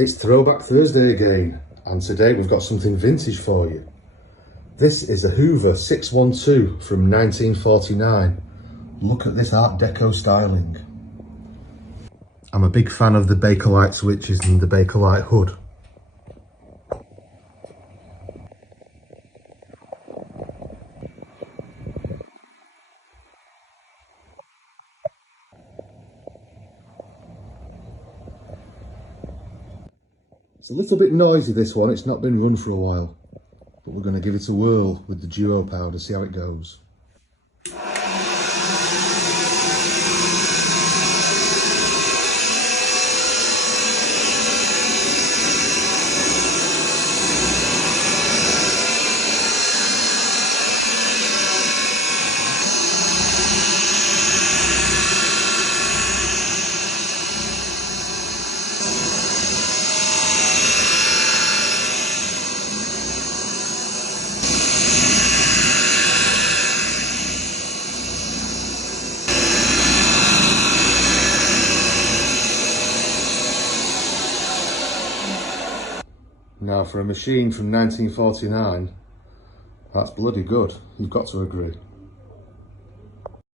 It's Throwback Thursday again, and today we've got something vintage for you. This is a Hoover 612 from 1949. Look at this Art Deco styling. I'm a big fan of the Bakelite switches and the Bakelite hood. It's a little bit noisy, this one. It's not been run for a while, but we're going to give it a whirl with the duo powder, see how it goes. Now, for a machine from 1949, that's bloody good, you've got to agree.